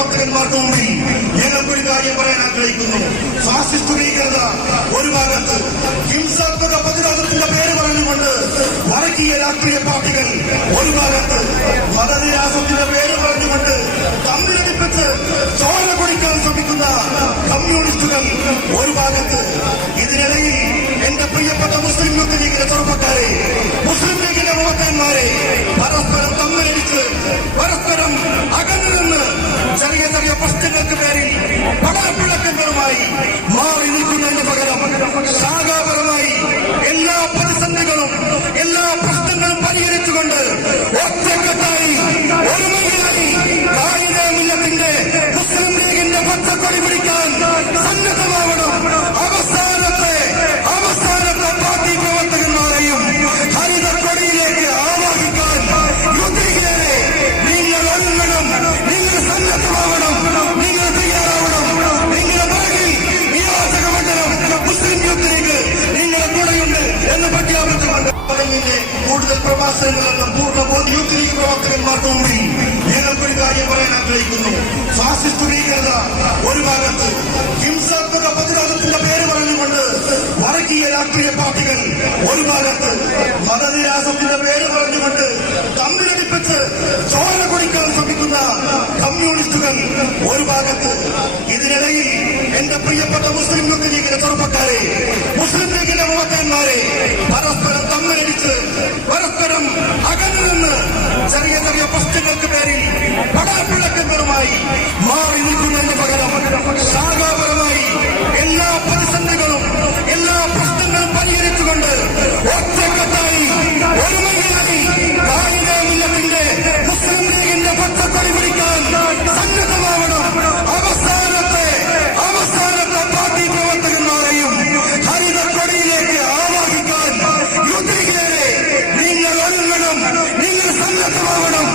പ്രവർത്തകന്മാർക്ക് മുമ്പിൽ ഞങ്ങൾക്കൊരു കാര്യം പറയാൻ ആഗ്രഹിക്കുന്നു. ഫാസിസ്റ്റ് ഭീകരത ഒരു ഭാഗത്ത് ഹിംസാത്മക പ്രതിരോധത്തിന്റെ പേര് പറഞ്ഞുകൊണ്ട് വർഗീയ രാഷ്ട്രീയ പാർട്ടികൾ ഒരു ഭാഗത്ത് മതനിരാസത്തിന്റെ പേര് പറഞ്ഞുകൊണ്ട് തമ്മിലടിപ്പിച്ച് ചോര കുടിക്കാൻ ശ്രമിക്കുന്ന കമ്മ്യൂണിസ്റ്റുകൾ ഒരു ഭാഗത്ത്. ഇതിനിടയിൽ பல விளக்கங்களுமாய் மாறி நிற்கும் என்ற பகரம் சாகா പ്രവാസങ്ങളിൽ നിന്നും പൂർണ യൂത്ത് ലീഗ് പ്രവർത്തകന്മാർക്ക് ഞങ്ങൾക്കൊരു കാര്യം പറയാൻ ആഗ്രഹിക്കുന്നു. ഫാസിസ്റ്റ് ഭീകരത ഒരു ഭാഗത്ത് ഹിംസാത്മക പ്രതിരോധത്തിന്റെ പേര് പറഞ്ഞുകൊണ്ട് വർഗീയ രാഷ്ട്രീയ പാർട്ടികൾ ഒരു ഭാഗത്ത് മതനിരാസത്തിന്റെ പേര് പറഞ്ഞുകൊണ്ട് തമ്മിലടിപ്പിച്ച് ചോര കുടിക്കാൻ ശ്രമിക്കുന്ന കമ്മ്യൂണിസ്റ്റുകൾ ഒരു ഭാഗത്ത്. ഇതിനിടയിൽ എന്റെ പ്രിയപ്പെട്ട മുസ്ലിം യൂത്ത് ലീഗിലെ ചെറുപ്പക്കാരെ മുസ്ലിം ലീഗിന്റെ പ്രവർത്തകന്മാരെ സന്നദ്ധമാവണം. അവസാനത്തെ അവസാനത്തെ പാർട്ടി പ്രവർത്തകന്മാരെയും ഹരിതക്കൊടിയിലേക്ക് ആവാഹിക്കാൻ യുദ്ധികളെ നിങ്ങൾ ഒരുങ്ങണം നിങ്ങൾ സന്നദ്ധമാവണം.